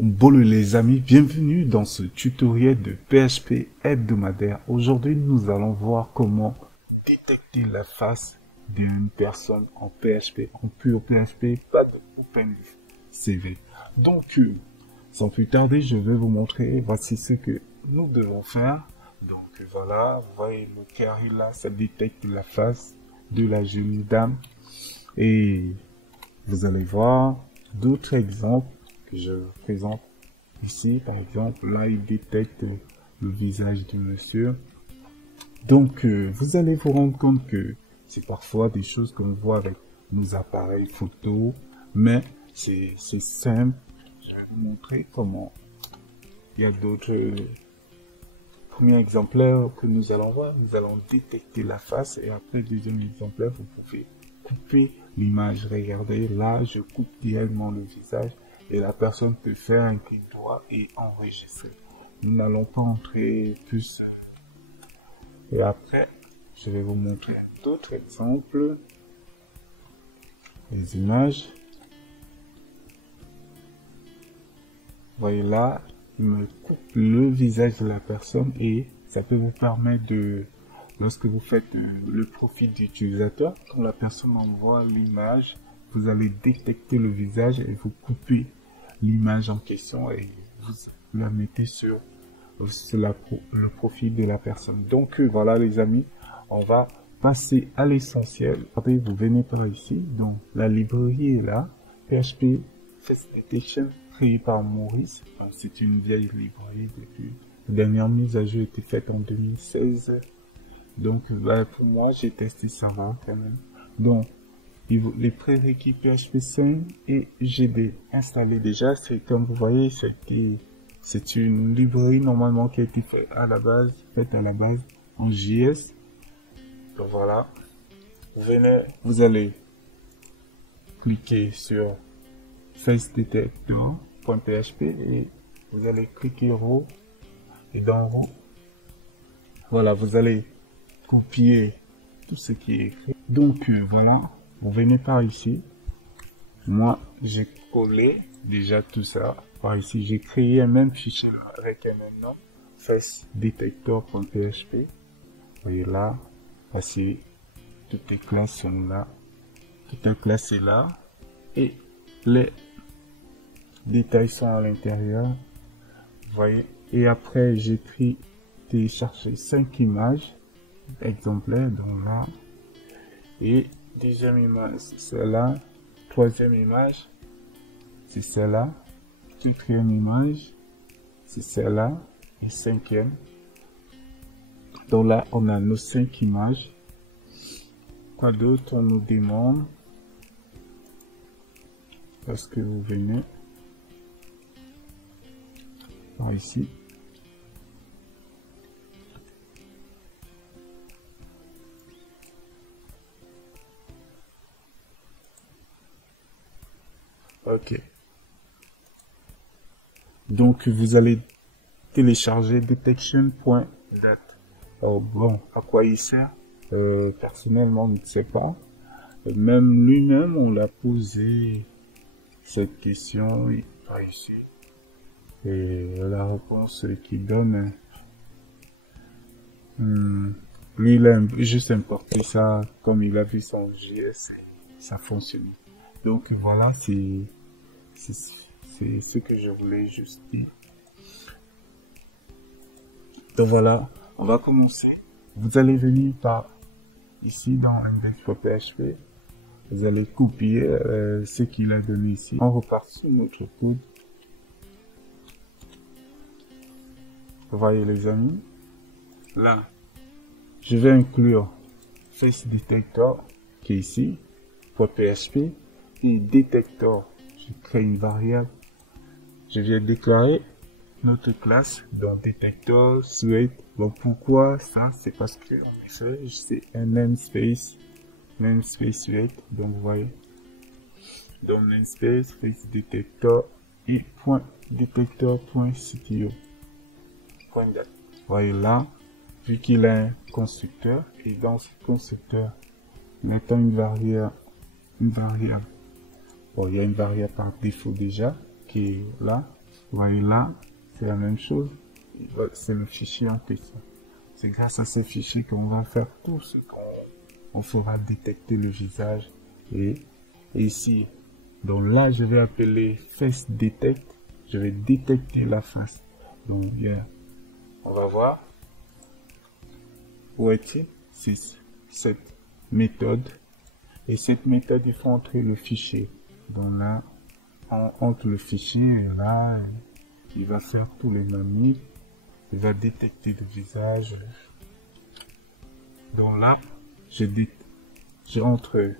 Bonjour les amis, bienvenue dans ce tutoriel de PHP hebdomadaire. Aujourd'hui, nous allons voir comment détecter la face d'une personne en PHP, en pur PHP, pas de OpenCV. Donc, sans plus tarder, je vais vous montrer, voici ce que nous devons faire. Donc voilà, vous voyez le carré là, ça détecte la face de la jolie dame. Et vous allez voir d'autres exemples que je vous présente ici. Par exemple, là, il détecte le visage du monsieur. Donc, vous allez vous rendre compte que c'est parfois des choses qu'on voit avec nos appareils photo, mais c'est simple. Je vais vous montrer comment. Il y a d'autres premiers exemplaires que nous allons voir. Nous allons détecter la face et après, deuxième exemplaire, vous pouvez couper l'image. Regardez, là, je coupe directement le visage et la personne peut faire un clic droit et enregistrer. Nous n'allons pas entrer plus. Et après, je vais vous montrer d'autres exemples. Les images. Vous voyez là, il me coupe le visage de la personne et ça peut vous permettre de, lorsque vous faites le profil d'utilisateur, quand la personne envoie l'image, vous allez détecter le visage et vous coupez l'image en question et vous la mettez sur le profil de la personne. Donc voilà les amis, on va passer à l'essentiel. Vous venez par ici, donc la librairie est là, PHP Face Detection créée par Maurice. Enfin, c'est une vieille librairie depuis la dernière mise à jour a été faite en 2016. Donc pour moi j'ai testé, ça va quand même. Donc les prérequis PHP 5 et GD installés déjà, c'est comme vous voyez, c'est une librairie normalement qui a été faite à la base en JS. Donc voilà, vous allez cliquer sur facedetector.php et vous allez cliquer haut et dans haut, voilà, vous allez copier tout ce qui est écrit. Donc voilà, vous venez par ici. Moi, j'ai collé déjà tout ça. Par ici, j'ai créé un même fichier avec un même nom, facedetector.php. Vous voyez là, voici, toutes les classes sont là. Toute la classe est là. Et les détails sont à l'intérieur. Vous voyez. Et après, j'ai téléchargé 5 images exemplaires, donc là. Et deuxième image, c'est celle-là. Troisième image, c'est celle-là. Quatrième image, c'est celle-là. Et cinquième. Donc là, on a nos 5 images. Quoi d'autre on nous demande? Parce que vous venez par ici. Ok. Donc, vous allez télécharger detection.dat. Oh, bon, à quoi il sert? Personnellement, je ne sais pas. Même lui-même, on l'a posé cette question par ici. Et la réponse qu'il donne, lui, il a juste importé ça comme il a vu son JS et ça fonctionne. Donc voilà, c'est ce que je voulais juste dire. Donc voilà, on va commencer. Vous allez venir par ici dans index.php. Vous allez copier ce qu'il a donné ici. On repart sur notre code. Vous voyez les amis. Là, je vais inclure FaceDetector qui est ici, .php. Et detector, je crée une variable. Je viens déclarer notre classe dans detector suite. Bon, pourquoi ça? C'est parce que en effet, c'est un namespace suite. Donc vous voyez, dans namespace face detector et .detector.cto. Vous voyez là, vu qu'il a un constructeur et dans ce constructeur, mettons une variable. Bon, il y a une variable par défaut déjà qui est là. Vous voyez là, c'est la même chose. C'est le fichier en question. C'est grâce à ces fichiers qu'on va faire tout ce qu'on fera détecter le visage. Et ici, donc là, je vais appeler face detect. Je vais détecter la face. Donc, on va voir. Où est-il? C'est cette méthode. Et cette méthode, il faut entrer le fichier. Donc là, on entre le fichier et là, il va faire tous les manips. Il va détecter le visage. Donc là, je entre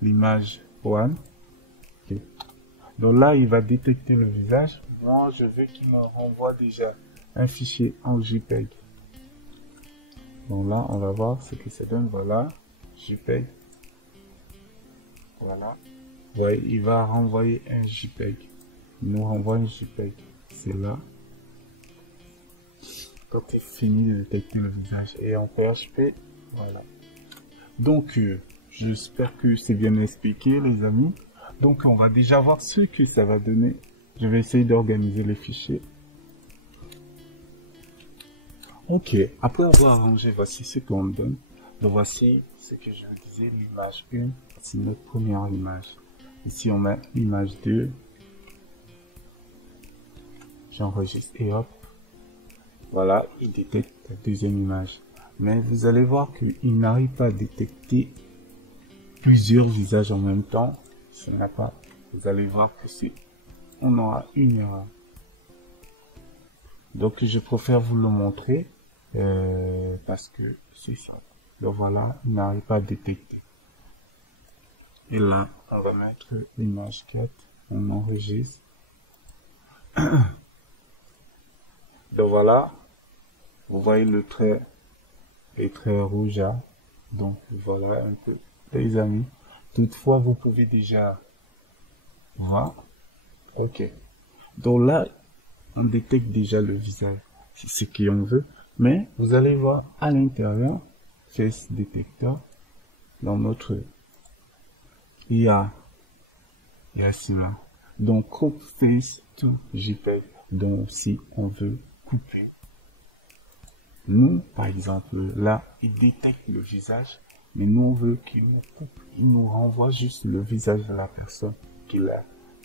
l'image 1. Okay. Donc là, il va détecter le visage. Moi, je veux qu'il me renvoie déjà un fichier en JPEG. Donc là, on va voir ce que ça donne. Voilà, JPEG. Voilà. Vous voyez, il va renvoyer un JPEG. Il nous renvoie un JPEG. C'est là. Quand il finit de détecter le visage. Et en PHP, voilà. Donc, j'espère que c'est bien expliqué, les amis. Donc, on va déjà voir ce que ça va donner. Je vais essayer d'organiser les fichiers. Ok, après avoir arrangé, voici ce qu'on donne. Donc, voici ce que je vous disais, l'image 1. C'est notre première image. Ici, on met l'image 2. J'enregistre et hop. Voilà, il détecte la deuxième image. Mais vous allez voir qu'il n'arrive pas à détecter plusieurs visages en même temps. Ce n'est pas. Vous allez voir que on aura une erreur. Donc je préfère vous le montrer parce que c'est ça. Donc voilà, il n'arrive pas à détecter. Et là, on va mettre l'image 4. On enregistre. Donc voilà, vous voyez le trait, les traits rouges là. Donc voilà un peu, les amis. Toutefois, vous pouvez déjà voir. Ok. Donc là, on détecte déjà le visage. C'est ce qu'on veut. Mais vous allez voir à l'intérieur, face detector, dans notre, il y a cela. Donc, crop face to JPEG. Donc, si on veut couper, nous, par exemple, là, il détecte le visage, mais nous, on veut qu'il nous coupe. Il nous renvoie juste le visage de la personne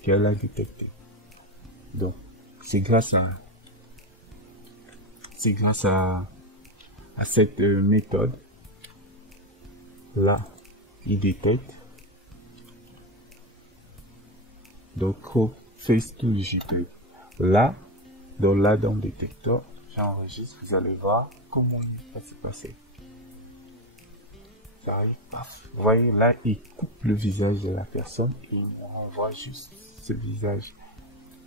qu'elle a détecté. Donc, c'est grâce à cette méthode. Là, il détecte. Donc, crop face to JPEG. Là, dans le détecteur, j'enregistre. Vous allez voir comment il va se passer. Ça arrive, paf. Vous voyez, là, il coupe le visage de la personne et il nous renvoie juste ce visage.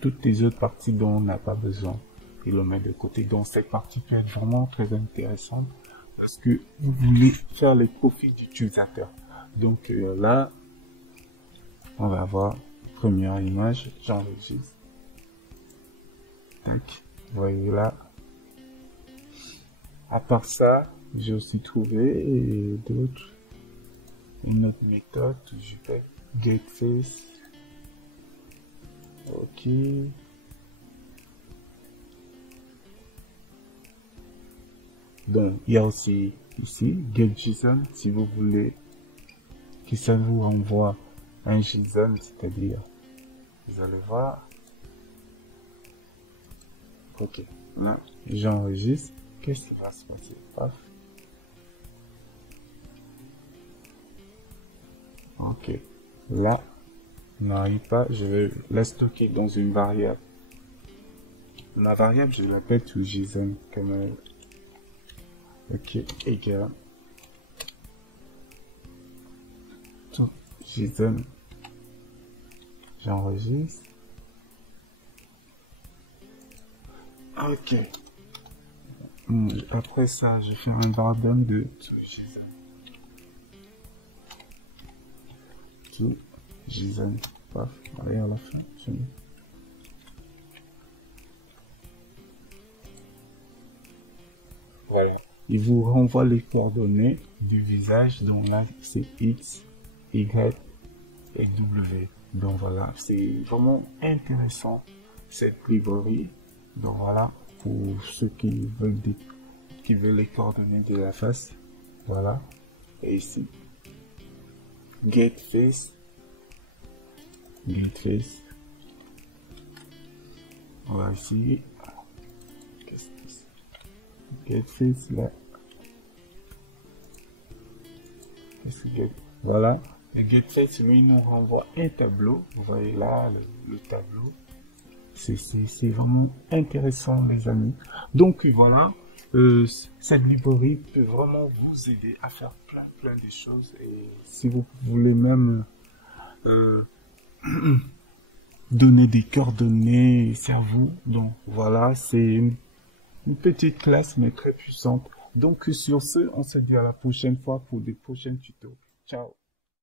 Toutes les autres parties dont on n'a pas besoin, il le met de côté. Donc, cette partie peut être vraiment très intéressante parce que vous voulez faire les profils d'utilisateur. Donc, là, on va voir première image, j'enregistre. Tac, vous voyez là. À part ça, j'ai aussi trouvé d'autres. Une autre méthode, je fais getFace. Ok. Donc, il y a aussi ici getJSON si vous voulez que ça vous renvoie un JSON, c'est-à-dire, vous allez voir. Ok, là, j'enregistre. Qu'est-ce qui va se passer? Paf. Ok, là, on n'arrive pas. Je vais la stocker dans une variable. La variable, je l'appelle to JSON comme ok, égal to JSON. J'enregistre. Ok. Après ça, je fais un pardon de to JSON. To JSON. Paf. Allez, à la fin. Voilà. Il vous renvoie les coordonnées du visage. Donc là, c'est X, Y et W. Donc voilà, c'est vraiment intéressant cette librairie. Donc voilà, pour ceux qui veulent les coordonnées de la face. Voilà. Et ici, Gateface. Gateface. Voilà ici. Qu'est-ce que c'est? Gateface là. Qu'est-ce que voilà. Le Gateface, lui, nous renvoie un tableau. Vous voyez là, le tableau. C'est vraiment intéressant, les amis. Donc, voilà. Cette librairie peut vraiment vous aider à faire plein de choses. Et si vous voulez même donner des coordonnées, c'est à vous. Donc, voilà, c'est une petite classe, mais très puissante. Donc, sur ce, on se dit à la prochaine fois pour des prochains tutos. Ciao!